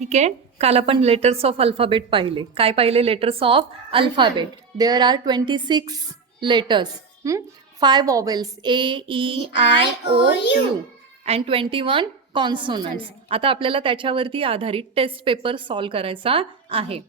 ठीक आहे. काल आपण लेटर्स ऑफ अल्फाबेट पाहिले. काय पाहिले? Letters of alphabet. There are 26 letters, 5 vowels A, E, I, O, U and 21 consonants. आता आपल्याला त्याच्यावरती आधारित टेस्ट पेपर सॉल्व करायचा आहे.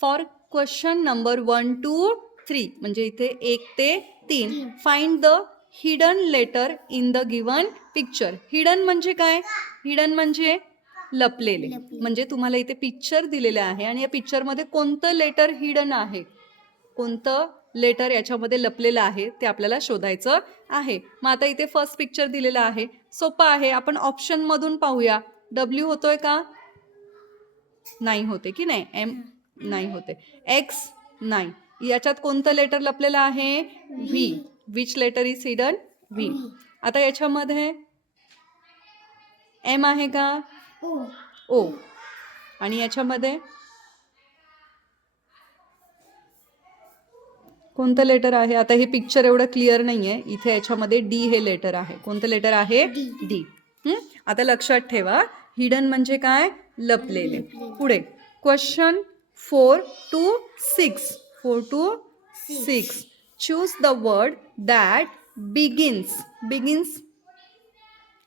फॉर क्वेश्चन नंबर 1 to 3 म्हणजे इथे 1 ते 3 find the hidden letter in the given picture. Hidden म्हणजे काय? हिडन म्हणजे लपलेले. म्हणजे तुम्हाला इथे पिक्चर दिलेले आहे आणि या पिक्चरमध्ये कोणतं लेटर हिडन आहे, कोणतं लेटर याच्यामध्ये लपलेलं आहे ते आपल्याला शोधायचं आहे. मग आता इथे फर्स्ट पिक्चर दिलेलं आहे, सोपं आहे. आपण ऑप्शन मधून पाहूया. डब्ल्यू होतोय का? नाही होते की नाही? एम नाही होते. एक्स नाही. याच्यात कोणतं लेटर लपलेलं आहे? V. Which letter is hidden? V. आता याच्यामध्ये एम आहे का? ओ. आणि याच्यामध्ये कोणतं लेटर आहे? आता हे पिक्चर एवढं क्लिअर नाही आहे. इथे याच्यामध्ये डी हे लेटर आहे. कोणतं लेटर आहे? डी. आता लक्षात ठेवा, हिडन म्हणजे काय? लपलेले. पुढे question 4 to 6. 4 to 6. Choose the word that begins. Begins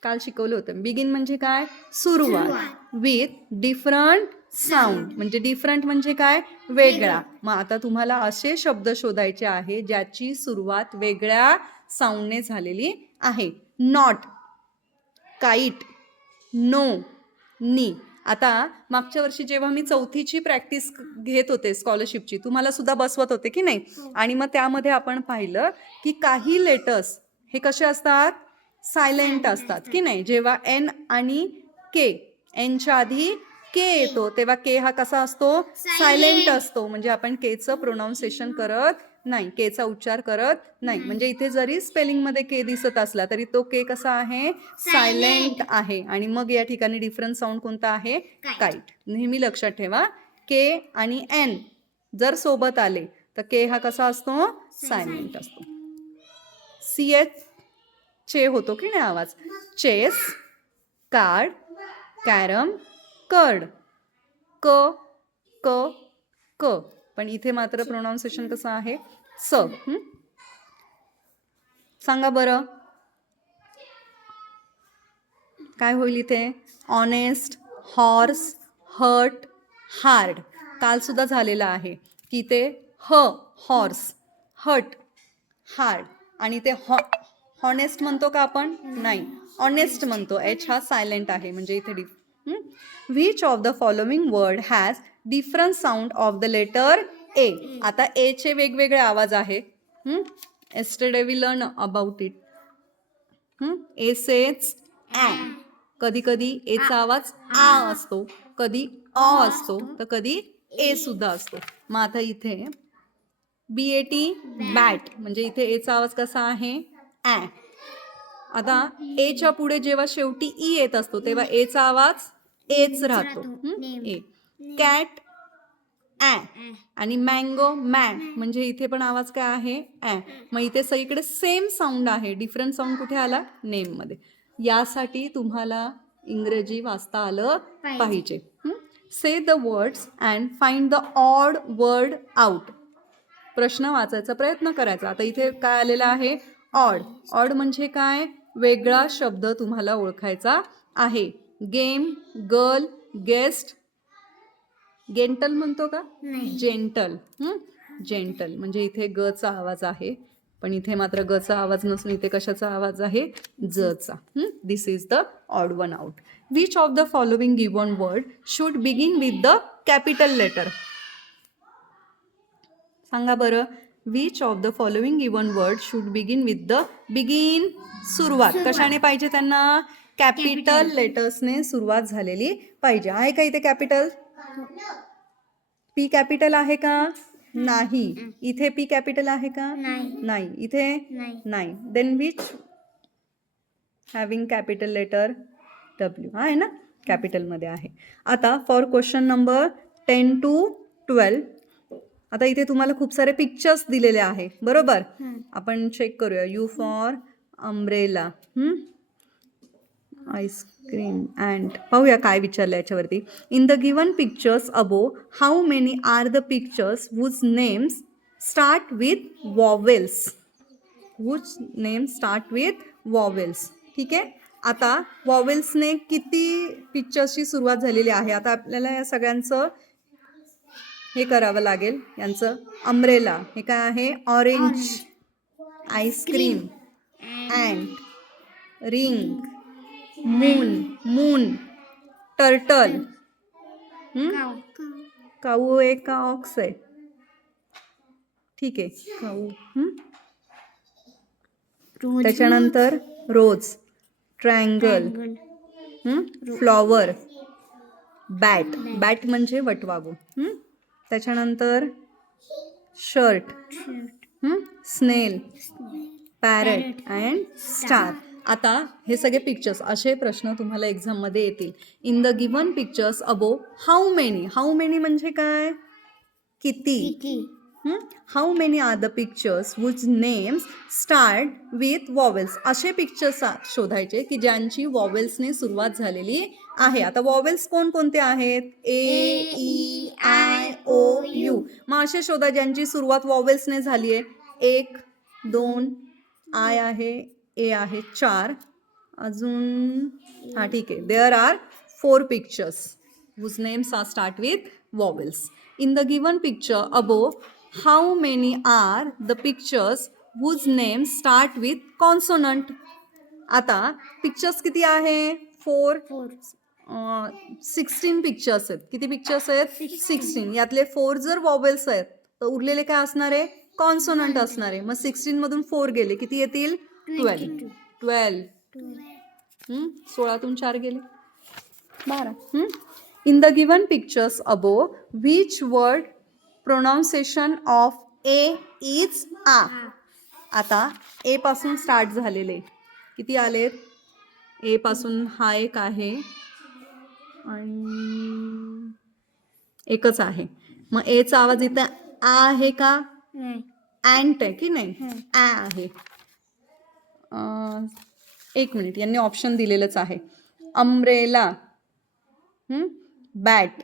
काल शिकवलं होतं. बिगिन म्हणजे काय? सुरुवात. With different sound. म्हणजे डिफरंट म्हणजे काय? वेगळा. मग आता तुम्हाला असे शब्द शोधायचे आहे ज्याची सुरुवात वेगळ्या साऊंडने झालेली आहे. नॉट, काईट, नो, नी. आता मागच्या वर्षी जेव्हा मी चौथीची प्रॅक्टिस घेत होते स्कॉलरशिपची, तुम्हाला सुद्धा बसवत होते की नाही? आणि मग त्यामध्ये आपण पाहिलं की काही लेटर्स हे कसे असतात? सायलेंट असतात की नाही? जेव्हा एन आणि के, एनच्या आधी के येतो तेव्हा के हा कसा असतो? सायलेंट असतो. म्हणजे आपण केचं प्रोनाऊन्सिएशन करत नाही, केचा उच्चार करत नाही. म्हणजे इथे जरी स्पेलिंगमध्ये के दिसत असला तरी तो के कसा आहे? सायलेंट आहे. आणि मग या ठिकाणी डिफरंट साऊंड कोणता आहे? काईट. नेहमी लक्षात ठेवा, के आणि एन जर सोबत आले तर के हा कसा असतो? सायलेंट असतो. सी एच चे होतो की नाही आवाज? Chess, card, carrom, curd. क क क. पण इथे मात्र प्रोनाऊन्सिएशन कसं आहे? स. सांगा बरं काय होईल इथे? Honest, horse, hurt, hard. काल सुद्धा झालेला आहे की ते हॉर्स, हर्ट, हार्ड. आणि ते हॉनेस्ट म्हणतो का आपण? नाही, ऑनेस्ट म्हणतो. एच हा सायलेंट आहे. म्हणजे इथे which of the following word has different sound of the letter A. आता ए चे वेगवेगळे आवाज आहे. yesterday we learn about it. A says ॲ. कधी कधी एचा आवाज आ असतो, कधी अ असतो, तर कधी ए सुद्धा असतो. मग आता इथे BAT बॅट म्हणजे इथे एचा आवाज कसा आहे? ॲ. आता एच्या पुढे जेव्हा शेवटी ई येत असतो तेव्हा एचा आवाज एच राहतो. ए. कॅट ॲ. आणि मँगो मॅ. म्हणजे इथे पण आवाज काय आहे? ॲ. मग इथे सगळीकडे सेम साऊंड आहे. डिफरंट साऊंड कुठे आला? नेम मध्ये. यासाठी तुम्हाला इंग्रजी वाचता आलं पाहिजे. Say the words and find the odd word out. प्रश्न वाचायचा प्रयत्न करायचा. आता इथे काय आलेला आहे? ऑड. ऑड म्हणजे काय? वेगळा शब्द तुम्हाला ओळखायचा आहे. Game, girl, guest. गेंटल म्हणतो का? जेंटल. जेंटल म्हणजे इथे ग चा आवाज आहे, पण इथे मात्र ग चा आवाज नसून इथे कशाचा आवाज आहे? ज चा. This is the odd one out. Which of the following given word should begin with the capital letter? सांगा बरं. Which of the following given word should begin with the begin. सुरुवात कशाने पाहिजे त्यांना? कॅपिटल लेटर्सने सुरुवात झालेली पाहिजे. आहे का इथे कॅपिटल? पी कॅपिटल आहे का? नाही. इथे पी कॅपिटल आहे का? नाही. इथे नाही. Then which having capital letter? W आहे ना, कॅपिटल मध्ये आहे. आता फॉर क्वेश्चन नंबर 10 to 12. आता इथे तुम्हाला खूप सारे पिक्चर्स दिलेले आहे, बरोबर? आपण चेक करूया. U for umbrella. Ice cream and पाहूया काय विचारलं याच्यावरती. In the given pictures above how many are the pictures whose names start with vowels. Whose name start with vowels. ठीक आहे. आता वॉवेल्सने किती पिक्चर्सची सुरुवात झालेली आहे. आता आपल्याला या सगळ्यांचं हे करावं लागेल. यांचं अम्ब्रेला हे काय आहे. Orange, ice cream, ant, ring, moon, turtle. Cow आहे का ऑक्स आहे. ठीक आहे काऊ. त्याच्यानंतर रोज, ट्रायंगल, फ्लॉवर, बॅट म्हणजे वटवाघू. त्याच्यानंतर शर्ट, स्नेल, पॅरेट अँड स्टार. आता हे सगळे पिक्चर्स असे प्रश्न तुम्हाला एक्झाममध्ये येतील. In the given pictures above how many म्हणजे काय. किती. How many are the pictures whose names start with vowels. असे पिक्चर्स शोधायचे की ज्यांची वॉवेल्सने सुरुवात झालेली आहे. आता वॉवेल्स कोणकोणते आहेत. A, E, I, O, U. मग असे शोधा ज्यांची सुरुवात वॉवेल्सने झाली आहे. 1, 2, आय आहे, ए आहे, 4. अजून हां ठीक आहे. There are 4 pictures whose names are start with vowels. In the given picture above, how many are the pictures whose names start with consonant? आता पिक्चर्स किती आहे. 4. 16 पिक्चर्स आहेत. किती पिक्चर्स आहेत. 16. यातले 4 जर वॉवेल्स आहेत तर उरलेले काय असणार आहे. कॉन्सोनंट असणार आहे. मग 16 मधून 4 गेले किती येतील. 12. 16तून 4 गेले 12. In the given pictures above, which word pronunciation of A is A? आता A पासून स्टार्ट झालेले किती आलेत. A पासून हा एक आहे आणि एकच आहे. मग A चा आवाज इथं आ आहे का. अँट आहे की नाही. आ आहे. 1 मिनिट यांनी ऑप्शन दिलेलंच आहे. अम्ब्रेला, बॅट,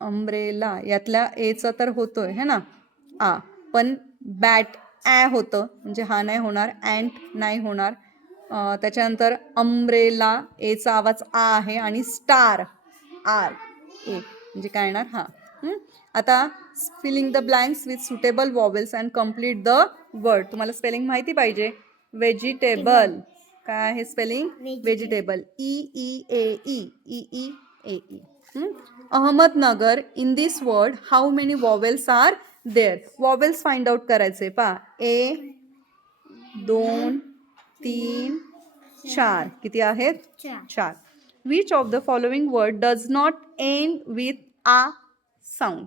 अम्ब्रेला यातल्या एचा तर होतोय है ना आ. पण बॅट ॲ होतं म्हणजे हा नाही होणार. अँट नाही होणार. त्याच्यानंतर अम्ब्रेला एचा आवाज आ आहे आणि स्टार आर ए म्हणजे काय येणार हा. आता filling the blanks with suitable vowels and complete the word. तुम्हाला स्पेलिंग माहिती पाहिजे. व्हेजिटेबल काय आहे spelling. Vegetable EEAE. Ahmednagar. In this word how many vowels are there. Vowels find out करायचे पा. 1, 2, 3, 4. किती आहेत. 4. Which of the following word does not end with आ साऊंड.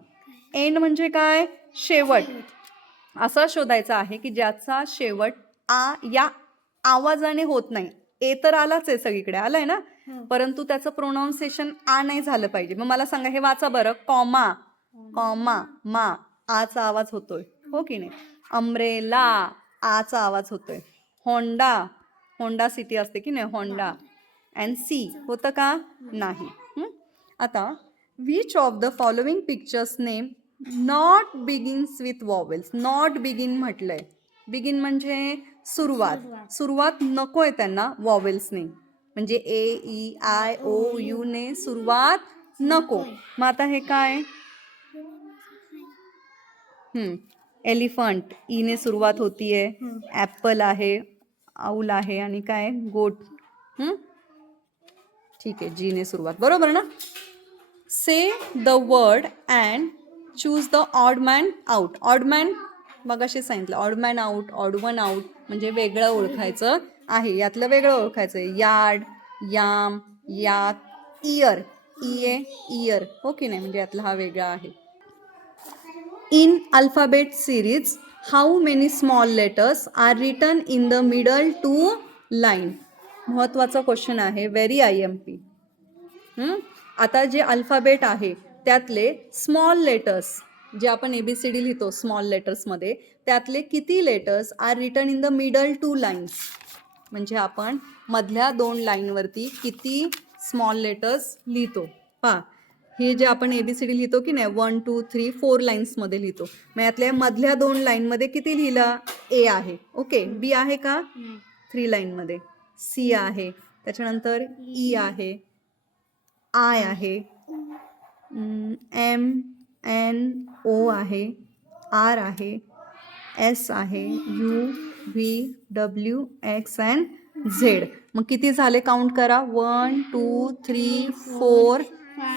एंड म्हणजे काय. शेवट. असा शोधायचा आहे की ज्याचा शेवट आ या आवाजाने होत नाही. ए तर आलाच आहे सगळीकडे आलाय ना. परंतु त्याचं प्रोनाऊन्सिएशन आ नाही झालं पाहिजे. मग मला सांगा हे वाचा बरं. कॉमा मा आचा आवाज होतोय हो की नाही. अम्ब्रेला आचा आवाज होतोय. होंडा सिटी असते की नाही. होंडा अँड सी होतं का नाही. आता which of the following pictures name not begins with vowels. Not begin म्हटलंय. बिगिन म्हणजे सुरुवात नको आहे त्यांना वॉवेल्सने. म्हणजे AEIOU ने सुरुवात नको. मग आता हे काय. एलिफंट ईने सुरुवात होतीये. ॲपल आहे, आऊल आहे आणि काय गोट. ठीक आहे जीने सुरुवात. बरोबर ना. Say the word and choose the odd man out. Odd man मगाशी सांगितलं. Odd man out, odd one out म्हणजे वेगळं ओळखायचं आहे. यातलं वेगळं ओळखायचं आहे. Yard, yam, yak, year, year हो की नाही. म्हणजे यातला हा वेगळा आहे. In alphabet series how many small letters are written in the middle two line. महत्त्वाचा क्वेश्चन आहे. Very IMP. आता जे अल्फाबेट आहे त्यातले स्मॉल लेटर्स जे आपण ABCD लिहितो स्मॉल लेटर्समध्ये त्यातले किती letters are written in the middle two lines. म्हणजे आपण मधल्या 2 लाईनवरती किती स्मॉल लेटर्स लिहितो. पहा, हे जे आपण ABCD लिहितो की नाही 1 2 3 4 लाईन्समध्ये लिहितो. मग यातल्या मधल्या 2 लाईनमध्ये किती लिहिलं? A आहे. ओके, B आहे का? 3 लाईनमध्ये. C आहे, त्याच्यानंतर E आहे, I आहे, M N O आहे, R आहे, S आहे, U V W X and Z. मग किती झाले काउंट करा. 1 2 3 4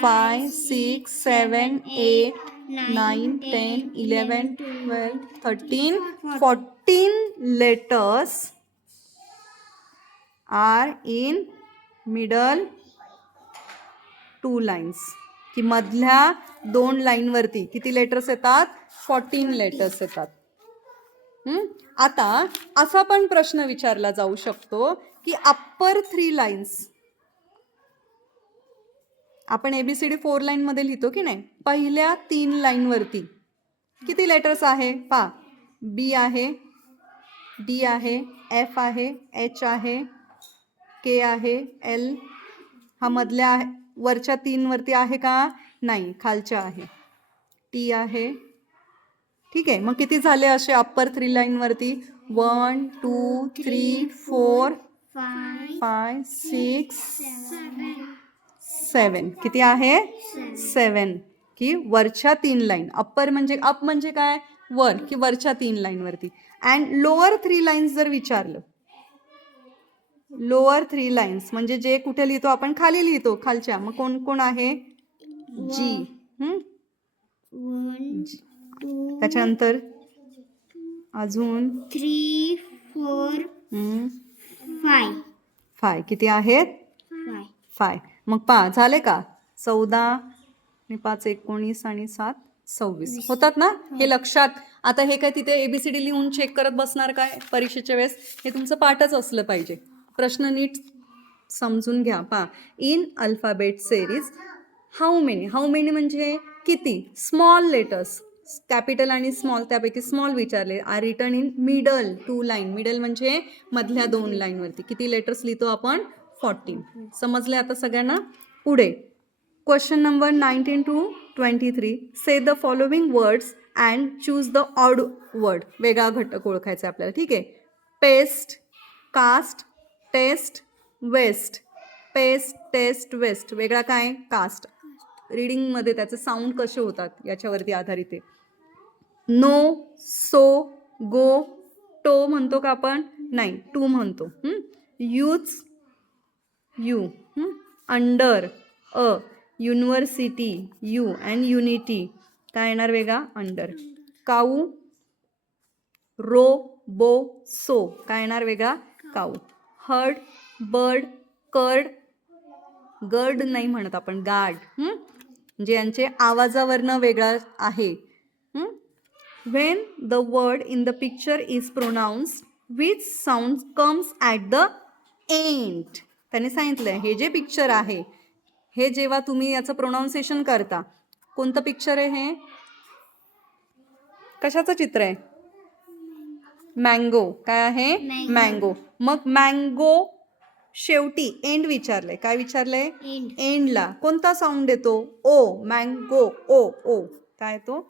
5 6 7 8 9 10 11 12 13 14 letters are in middle 2 lines. की मधल्या 2 लाईनवरती किती लेटर्स येतात? 14 लेटर्स येतात. आता असा पण प्रश्न विचारला जाऊ शकतो की अप्पर 3 लाईन्स आपण ABCD 4 लाईनमध्ये लिहितो की नाही, पहिल्या 3 लाईनवरती किती लेटर्स आहे? पहा, B आहे, D आहे, F आहे, H आहे, K आहे, L. हा मधल्या वरच्या 3 वरती आहे का? नाही, खालच्या आहे. T आहे. ठीक आहे, मग किती झाले असे अप्पर 3 लाईनवरती? 1 2 3 4 5 6 7. किती आहे? 7. की वरच्या 3 लाईन. अप्पर म्हणजे अप म्हणजे काय? वर, की वरच्या 3 लाईनवरती. अँड लोअर 3 लाईन्स जर विचारलं, लोअर 3 लाईन्स म्हणजे जे कुठे लिहितो आपण? खाली लिहितो, खालच्या. मग कोण कोण आहे? G. त्याच्यानंतर अजून 3 4 5. किती आहेत? 5. मग 5 झाले का? 14 आणि 5 19 आणि 7 26 होतात ना? हे लक्षात. आता हे काय तिथे ABCD लिहून चेक करत बसणार काय परीक्षेच्या वेळेस? हे तुमचं पाठच असलं पाहिजे. प्रश्न नीट समजून घ्या. पहा, in alphabet series how many म्हणजे किती स्मॉल लेटर्स, कॅपिटल आणि स्मॉल, त्यापैकी स्मॉल विचारले, are written in middle 2 line. Middle म्हणजे मधल्या 2 लाईनवरती किती लेटर्स लिहितो आपण? 14. समजले आता सगळ्यांना? पुढे question number 19 to 23. Say the following words and choose the odd word. वेगळा घटक ओळखायचा आपल्याला. ठीक आहे, paste, cast, taste, waste. Paste, taste, waste. वेगळा काय? कास्ट. रीडिंगमध्ये त्याचे साऊंड कसे होतात याच्यावरती आधारित आहे. नो, सो, गो, टो म्हणतो का आपण? नाही, टू म्हणतो. Use, U. Under, A. University, U. And unity काय येणार वेगळा? Under. Cow, row, bow, so काय येणार वेगळा? Cow. Herd, bird, curd. Gird नाही म्हणत आपण, गार्ड. म्हणजे यांचे आवाजावरनं वेगळा आहे. When the word in the picture is pronounced which sound comes at the end. त्याने सांगितलं हे जे पिक्चर आहे हे जेव्हा तुम्ही याचं प्रोनाऊन्सिएशन करता, कोणतं पिक्चर आहे हे? कशाचं चित्र आहे? मँगो. काय आहे? मँगो. मग मँगो शेवटी एंड विचारलंय. काय विचारलंय? एंडला कोणता साऊंड येतो? ओ. मँगो, ओ. ओ काय येतो?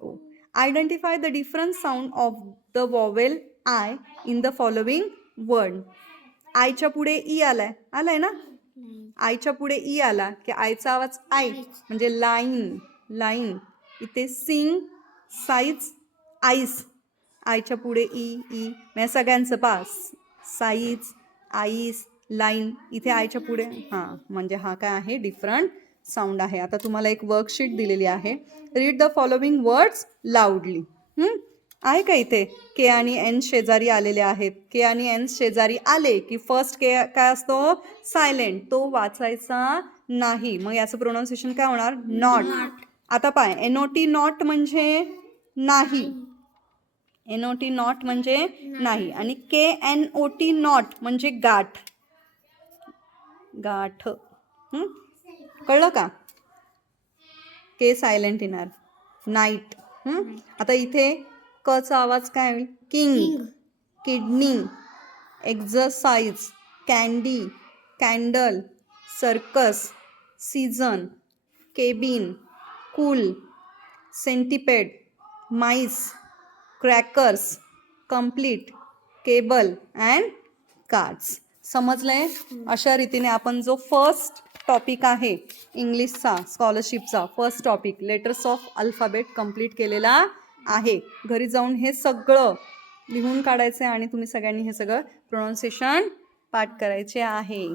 O. Identify the different sound of the vowel I in the following word. आयच्या पुढे ई आलाय ना? आयच्या पुढे ई आला की आयचा आवाज आय म्हणजे लाईन, लाईन. इथे सिंग, साईज, आईस. आयच्या पुढे ई, ई. म्हणजे सगळ्यांचं पास. Size, ice, line. इथे आयच्या पुढे हां, म्हणजे हा काय आहे? डिफरंट साऊंड आहे. आता तुम्हाला एक वर्कशीट दिलेली आहे. Read the following words लाऊडली. आहे का इथे? के आणि एन शेजारी आलेले आहेत. के आणि एन शेजारी आले की फर्स्ट के काय असतो? सायलेंट. तो वाचायचा नाही. मग याचं प्रोनाऊन्सिएशन काय होणार? नॉट. आता पाय, NOT नॉट म्हणजे नाही. NOT नॉट म्हणजे नाही. आणि KNOT नॉट म्हणजे गाठ. गाठ. कळलं का? के सायलेंट येणार. नाईट. आता इथे कचा आवाज काय होईल? King, kidney, exercise, candy, candle, circus, season, cabin, cool, centipede, mice, crackers, complete, cable and cards. समजलंय? अशा रीतीने आपण जो फर्स्ट टॉपिक आहे इंग्लिशचा स्कॉलरशिपचा first topic letters of alphabet complete केलेला आहे. घरी जाऊन हे सगळं लिहून काढायचं आहे आणि तुम्ही सगळ्यांनी हे सगळं प्रोनाऊन्सिएशन पाठ करायचे आहे.